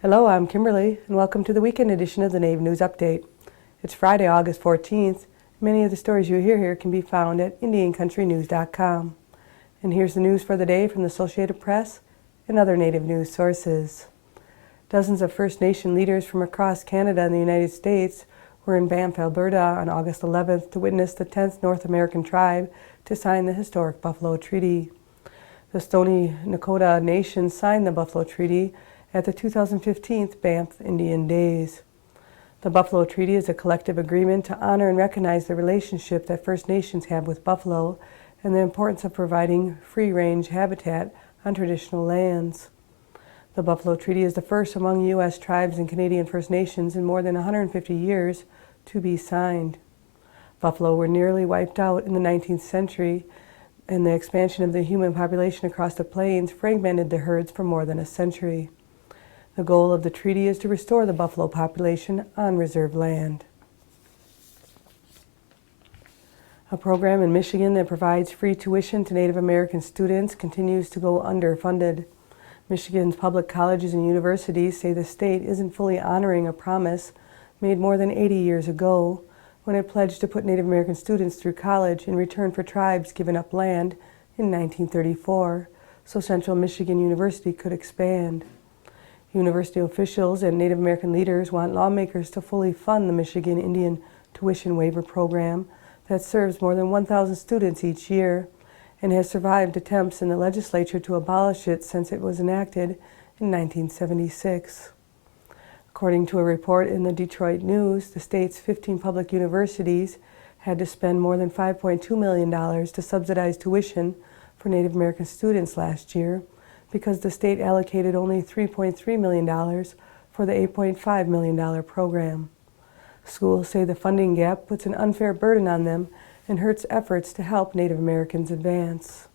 Hello, I'm Kimberly, and welcome to the weekend edition of the Native News Update. It's Friday, August 14th. Many of the stories you hear here can be found at IndianCountryTV. And here's the news for the day from the Associated Press and other Native news sources. Dozens of First Nation leaders from across Canada and the United States were in Banff, Alberta on August 11th to witness the 10th North American tribe to sign the historic Buffalo Treaty. The Stoney Nakoda Nation signed the Buffalo Treaty at the 2015 Banff Indian Days. The Buffalo Treaty is a collective agreement to honor and recognize the relationship that First Nations have with buffalo and the importance of providing free-range habitat on traditional lands. The Buffalo Treaty is the first among U.S. tribes and Canadian First Nations in more than 150 years to be signed. Buffalo were nearly wiped out in the 19th century, and the expansion of the human population across the plains fragmented the herds for more than a century. The goal of the treaty is to restore the buffalo population on reserved land. A program in Michigan that provides free tuition to Native American students continues to go underfunded. Michigan's public colleges and universities say the state isn't fully honoring a promise made more than 80 years ago when it pledged to put Native American students through college in return for tribes giving up land in 1934 so Central Michigan University could expand. University officials and Native American leaders want lawmakers to fully fund the Michigan Indian Tuition Waiver program that serves more than 1,000 students each year and has survived attempts in the legislature to abolish it since it was enacted in 1976. According to a report in the Detroit News, the state's 15 public universities had to spend more than $5.2 million to subsidize tuition for Native American students last year, because the state allocated only $3.3 million for the $8.5 million program. Schools say the funding gap puts an unfair burden on them and hurts efforts to help Native Americans advance.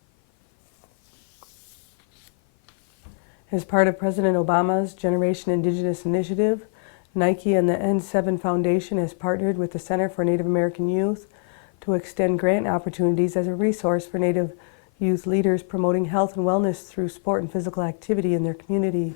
As part of President Obama's Generation Indigenous Initiative, Nike and the N7 Foundation has partnered with the Center for Native American Youth to extend grant opportunities as a resource for Native youth leaders promoting health and wellness through sport and physical activity in their community.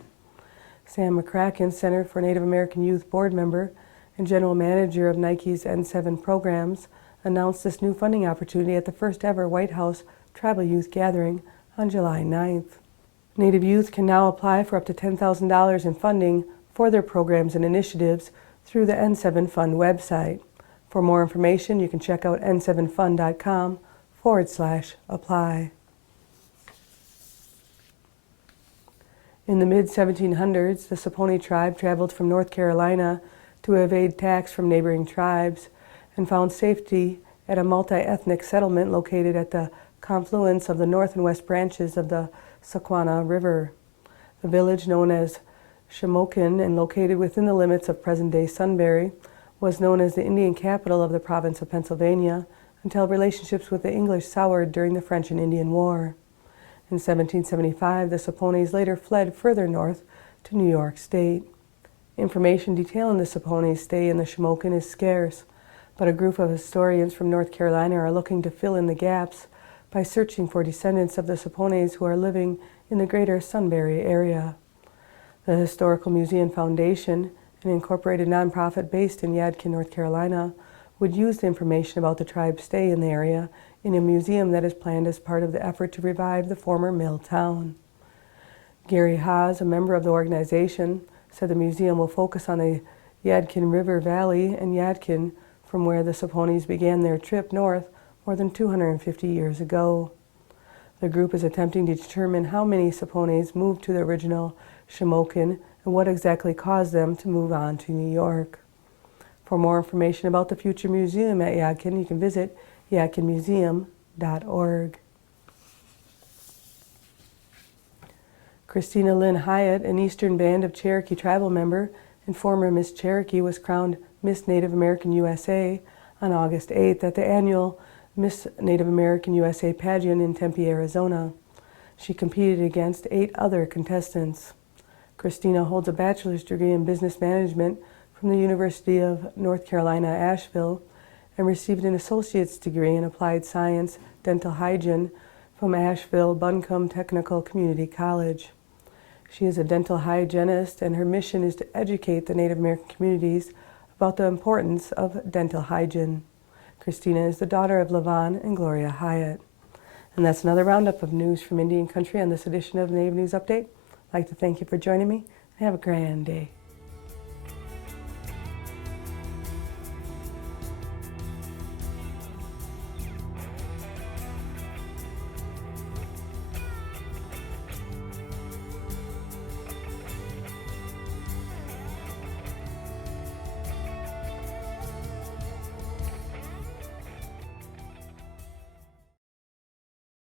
Sam McCracken, Center for Native American Youth board member and general manager of Nike's N7 programs, announced this new funding opportunity at the first ever White House Tribal Youth Gathering on July 9th. Native youth can now apply for up to $10,000 in funding for their programs and initiatives through the N7 Fund website. For more information, you can check out n7fund.com/apply. In the mid-1700s, the Saponi tribe traveled from North Carolina to evade tax from neighboring tribes and found safety at a multi-ethnic settlement located at the confluence of the north and west branches of the Susquehanna River. The village, known as Shamokin and located within the limits of present-day Sunbury, was known as the Indian capital of the province of Pennsylvania until relationships with the English soured during the French and Indian War. In 1775, the Saponis later fled further north to New York State. Information detailing the Saponis' stay in the Shamokin is scarce, but a group of historians from North Carolina are looking to fill in the gaps by searching for descendants of the Saponis who are living in the greater Sunbury area. The Historical Museum Foundation, an incorporated nonprofit based in Yadkin, North Carolina, would use the information about the tribe's stay in the area in a museum that is planned as part of the effort to revive the former mill town. Gary Haas, a member of the organization, said the museum will focus on the Yadkin River Valley and Yadkin, from where the Saponis began their trip north more than 250 years ago. The group is attempting to determine how many Saponis moved to the original Shamokin and what exactly caused them to move on to New York. For more information about the future museum at Yadkin, you can visit yadkinmuseum.org. Kristina Hyatt, an Eastern Band of Cherokee tribal member and former Miss Cherokee, was crowned Miss Native American USA on August 8th at the annual Miss Native American USA pageant in Tempe, Arizona. She competed against 8 other contestants. Kristina holds a bachelor's degree in business management from the University of North Carolina, Asheville, and received an associate's degree in applied science, dental hygiene from Asheville Buncombe Technical Community College. She is a dental hygienist, and her mission is to educate the Native American communities about the importance of dental hygiene. Kristina is the daughter of Levon and Gloria Hyatt. And that's another roundup of news from Indian Country on this edition of the Native News Update. I'd like to thank you for joining me, and have a grand day.